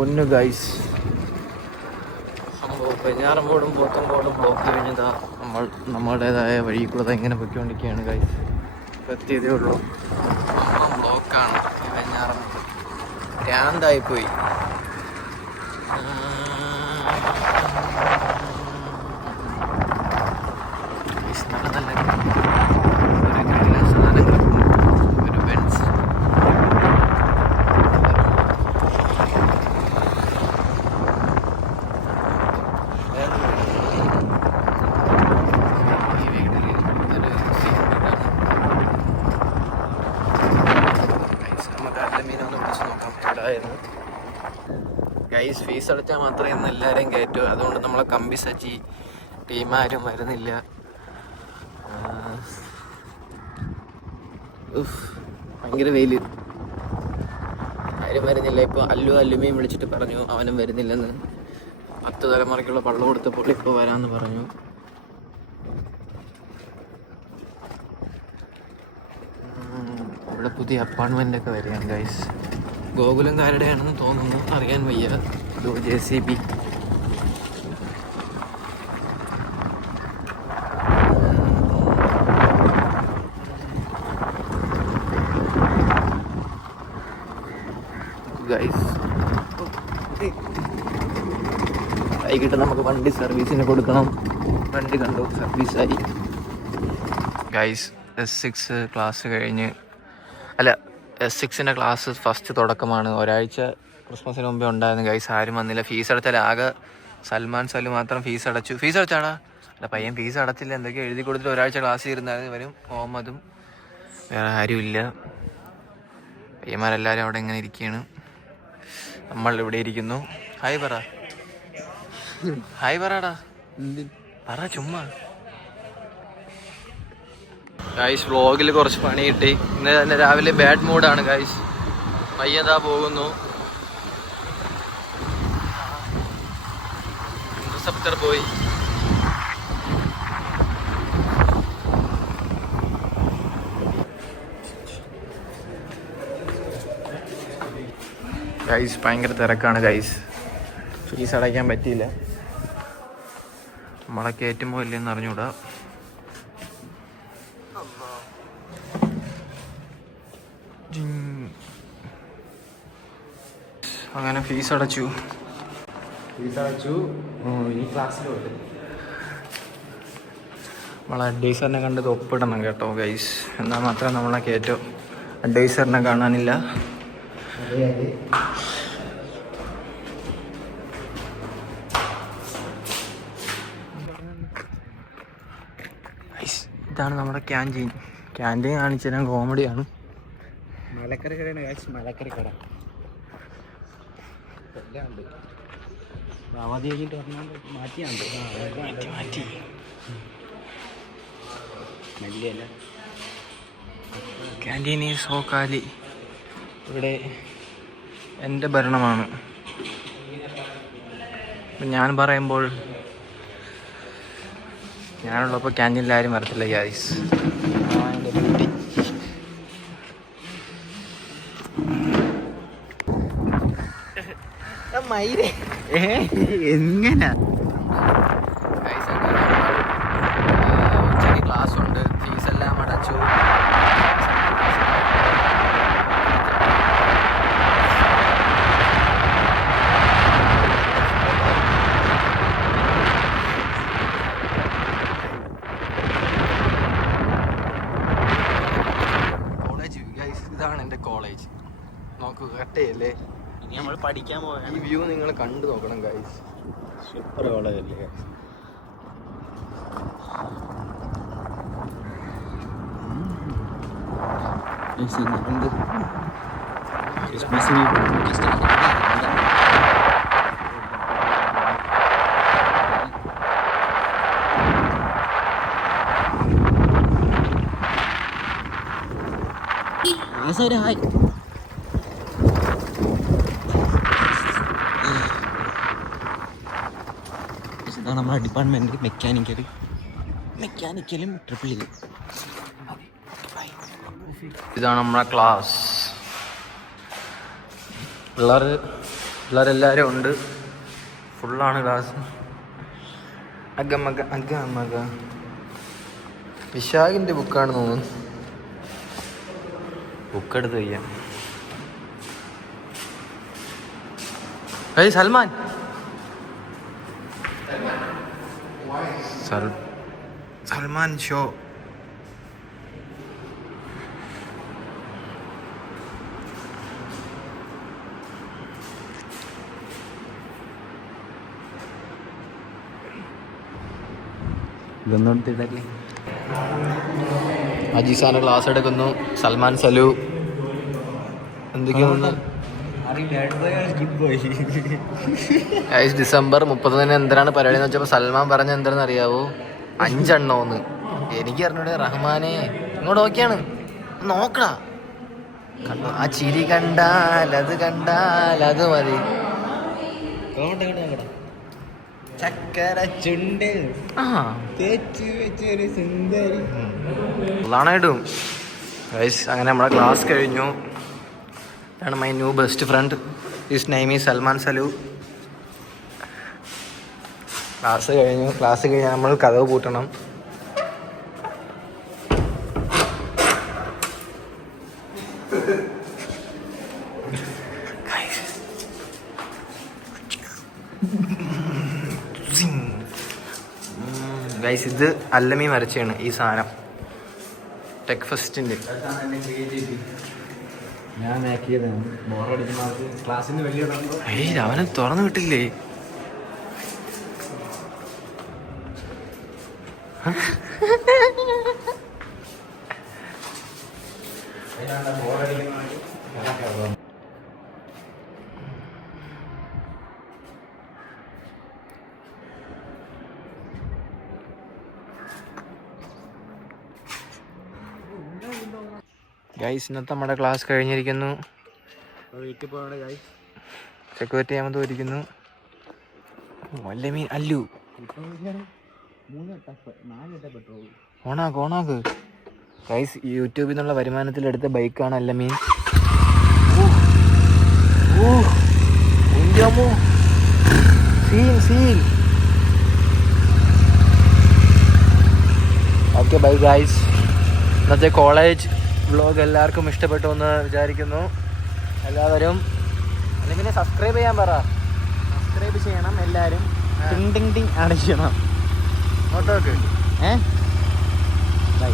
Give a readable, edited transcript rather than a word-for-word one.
പൊന്നു ഗൈസ്, സംഭവം വെഞ്ഞാറമ്മൂടും പോത്തങ്കോടും ബ്ലോക്ക് കഴിഞ്ഞതാ. നമ്മുടേതായ വഴി കൂടെ ഇങ്ങനെ പൊയ്ക്കൊണ്ടിരിക്കുകയാണ് ഗൈസ്. എത്തിയതേ ഉള്ളൂ. ബ്ലോക്കാണ് വെഞ്ഞാറമ്മൂട്. ഭ്രാന്തായിപ്പോയി. ഗൈസ്, ഫീസ് അടച്ചാൽ മാത്രമേ ഇന്ന് എല്ലാവരെയും കയറ്റൂ. അതുകൊണ്ട് നമ്മളെ കമ്പി സച്ചി ടീമാരും വരുന്നില്ല. ഭയങ്കര വെയിൽ, ആരും വരുന്നില്ല. ഇപ്പോൾ അല്ലുമയും വിളിച്ചിട്ട് പറഞ്ഞു അവനും വരുന്നില്ലെന്ന്. 10 തലമുറയ്ക്കുള്ള പള്ളം കൊടുത്തപ്പോൾ ഇപ്പോൾ വരാമെന്ന് പറഞ്ഞു. ഇവിടെ പുതിയ അപ്പാർട്ട്മെൻ്റൊക്കെ വരികയാണ് ഗൈസ്. ഗോകുലംകാരുടെയാണെന്ന് തോന്നുന്നു, അറിയാൻ വയ്യ. JCB. ഗൈസ്, വൈകിട്ട് നമുക്ക് വണ്ടി സർവീസിന് കൊടുക്കണം. വണ്ടി കണ്ടു, സർവീസായി. ഗൈസ്, S6 ക്ലാസ് കഴിഞ്ഞ്, അല്ല S6ൻ്റെ ക്ലാസ് ഫസ്റ്റ് തുടക്കമാണ്. ഒരാഴ്ച ക്രിസ്മസിന് മുമ്പേ ഉണ്ടായിരുന്നു ഗൈസ്. ആരും വന്നില്ല. ഫീസ് അടച്ചാൽ ആകെ സൽമാൻ സലു മാത്രം ഫീസ് അടച്ചു. ഫീസ് അടച്ചാടാ? അല്ല, പയ്യൻ ഫീസ് അടച്ചില്ല. എന്തൊക്കെയോ എഴുതി കൊടുത്തിട്ട് ഒരാഴ്ച ക്ലാസ് ഇരുന്നായിരുന്നു. ഇവരും മുഹമ്മദും വേറെ ആരുമില്ല. പയ്യന്മാരെല്ലാവരും അവിടെ ഇങ്ങനെ ഇരിക്കുകയാണ്. നമ്മൾ ഇവിടെ ഇരിക്കുന്നു. ഹായ് പറ, ഹായ് പറടാ, പറ ചുമ്മാ. ഗൈസ്, വ്ളോഗിൽ കുറച്ച് പണി കിട്ടി. ഇന്ന് രാവിലെ ബാഡ് മൂഡാണ് ഗൈസ്. പയ്യതാ പോകുന്നു. ഇന്റർസെപ്റ്റർ പോയി. ഗൈസ്, ഭയങ്കര തിരക്കാണ് ഗൈസ്. ഫീസ് അടയ്ക്കാൻ പറ്റിയില്ല. നമ്മളെ കയറ്റുമോ ഇല്ലെന്ന് അറിഞ്ഞൂടാ. അങ്ങനെ ഫീസ് അടച്ചു. ഈ ക്ലാസ്സിലോട്ട് നമ്മളെ അഡ്വൈസറിനെ കണ്ട് ഒപ്പിടണം കേട്ടോ ഗൈസ്. എന്നാൽ മാത്രമേ നമ്മളെ കയറ്റോ. അഡ്വൈസറിനെ കാണാനില്ല. ഇതാണ് നമ്മുടെ ക്യാൻറ്റീൻ കാണിച്ചു തരാൻ. കോമഡിയാണ്. മലക്കറി കടയാണ് ഗൈസ്, മലക്കറി കട. എല്ലാം ഉണ്ട്. അവധി കഴിഞ്ഞിട്ട് മാറ്റി നെല്ലിയല്ല. ക്യാൻറ്റീൻ ഈ സോക്കാലി. ഇവിടെ എൻ്റെ ഭരണമാണ്. ഞാൻ പറയുമ്പോൾ ഞാനുള്ളപ്പോൾ ക്യാൻറ്റീനിൽ ആരും വരത്തില്ല ഗൈസ്. എൻ്റെ ഡ്യൂട്ടി. എങ്ങനെ ഉച്ചയ്ക്ക് ക്ലാസ് ഉണ്ട്. ഫീസെല്ലാം അടച്ചു. കോളേജ് ഗൈസ്, ഇതാണ് എൻ്റെ കോളേജ്. നോക്കൂ, കട്ടയല്ലേ. ഇനി നമ്മൾ പഠിക്കാൻ പോകാൻ. ഈ വ്യൂ നിങ്ങൾ കണ്ടു നോക്കണം ഗൈസ്. സൂപ്പർ കോളേജല്ലേ ഗൈസ്. ക്രിസ്മസിന് ഹായ്. ഇതാണ് നമ്മുടെ ഡിപ്പാർട്ട്മെൻറ്റ്. മെക്കാനിക്കലും ട്രിപ്പിൾ. ഇതാണ് നമ്മുടെ ക്ലാസ്. പിള്ളേർ പിള്ളേരെല്ലാവരും ഉണ്ട്. ഫുള്ളാണ് ക്ലാസ്. അഗമക വിശാഖിൻ്റെ ബുക്കാണ് തോന്നുന്നു. ബുക്കെടുത്ത് വയ്യാം. സൽമാൻ സൽമാൻ ഷോ. ഇതൊന്നും എടുത്തിട്ടല്ലേ. അജീസാണ് ക്ലാസ് എടുക്കുന്നു. സൽമാൻ സലു എന്തൊക്കെയാണ്. ഡിസംബർ 30 എന്തിനാണ് പരിപാടി എന്ന് വെച്ചപ്പോൾ സൽമാൻ പറഞ്ഞ എന്താണെന്ന് അറിയാവോ? 5 എണ്ണോന്ന്. എനിക്ക് അറിഞ്ഞൂടെ. റഹ്മാനെ ഇങ്ങോട്ട് നോക്കിയാണ്, നോക്കടാ. കണ്ടോ ആ ചിരി? കണ്ടാൽ അത് മതി. ചക്കര ചുണ്ട് തേച്ച് വെച്ചൊരു സുന്ദരി. ഉള്ളാണായിട്ടും അങ്ങനെ നമ്മുടെ ക്ലാസ് കഴിഞ്ഞു. ഇതാണ് my new best friend. His name is Salman Salu. Class കഴിഞ്ഞാൽ നമ്മൾ കഥവ് പൂട്ടണം. ഗൈസ് ഇത് അല്ലമീ വരച്ചാണ് ഈ സാധനം. ടെക് ഫെസ്റ്റിൻ്റെ ഞാൻ ക്ലാസ്സിന് വലിയ അവനെ തുറന്നു വിട്ടില്ലേ? ഗൈസ് ഇന്നത്തെ നമ്മുടെ ക്ലാസ് കഴിഞ്ഞിരിക്കുന്നു. വീട്ടിൽ പോകണ ഗൈസ്. സെക്യൂരിറ്റി ആകുമ്പോൾ തോന്നിരിക്കുന്നു. വല്ലമീൻ അല്ലു ഓണാക്ക്. ഗൈസ് യൂട്യൂബിൽ നിന്നുള്ള വരുമാനത്തിലെടുത്ത ബൈക്കാണ് അല്ലമീൻ. Okay bye guys. ഇന്നത്തെ കോളേജ് വ്ളോഗ് എല്ലാവർക്കും ഇഷ്ടപ്പെട്ടു എന്ന് വിചാരിക്കുന്നു. എല്ലാവരും അല്ലെങ്കിൽ സബ്സ്ക്രൈബ് ചെയ്യാൻ പറ. സബ്സ്ക്രൈബ് ചെയ്യണം എല്ലാവരും. ടിങ് ടിങ് ടിങ് അടിക്കണം. ഓട്ടോക്ക് ബൈ.